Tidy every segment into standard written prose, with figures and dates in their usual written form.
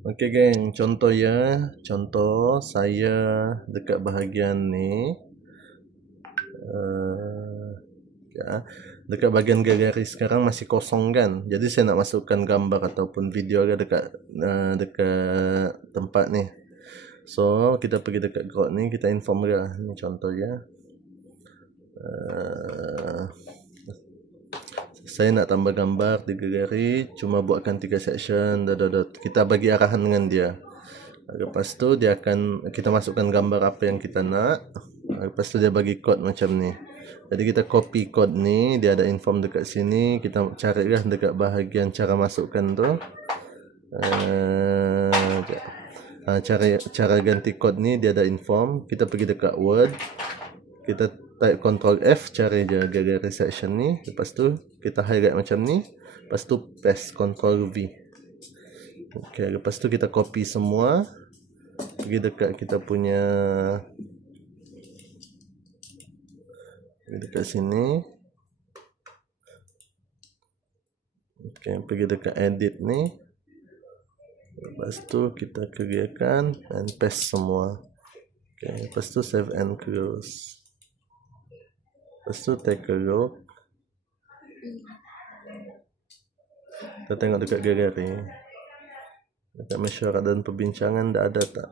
Okey geng, contoh ya. Contoh saya dekat bahagian ni ya, dekat bahagian garis sekarang masih kosong kan. Jadi saya nak masukkan gambar ataupun video dekat dekat tempat ni. So, kita pergi dekat Grok ni, kita inform dia. Ni contoh ya. Saya nak tambah gambar 3 garis, cuma buatkan 3 section. Kita bagi arahan dengan dia. Lepas tu dia akan, kita masukkan gambar apa yang kita nak. Lepas tu dia bagi kod macam ni. Jadi kita copy kod ni, dia ada inform dekat sini. Kita carilah dekat bahagian cara masukkan tu. Cara ganti kod ni dia ada inform. Kita pergi dekat Word. Kita type Ctrl F, cari je garis section ni. Lepas tu kita highlight macam ni. Lepas tu paste Ctrl V. Okey, lepas tu kita copy semua. Pergi dekat kita punya, dekat sini. Okey, pergi dekat edit ni. Lepas tu kita kerjakan and paste semua. Okey, lepas tu save and close. Lepas tu take a look. Kita tengok dekat galeri. Dekat masyarakat dan perbincangan dah ada tak?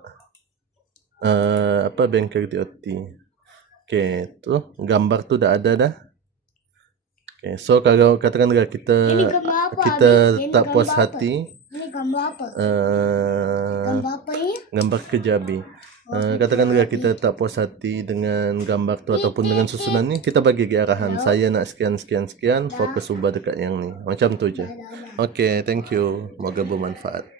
Bengkel TOT. Okey, tu gambar tu dah ada dah. Okey, so kalau katakan kita tak puas hati. Ini gambar apa? Gambar apa ini? Gambar kejabi. Katakan kita tak puas hati dengan gambar tu ataupun dengan susunan ni, kita bagi arahan. Saya nak sekian, fokus ubah dekat yang ni. Macam tu je. Okey, thank you. Moga bermanfaat.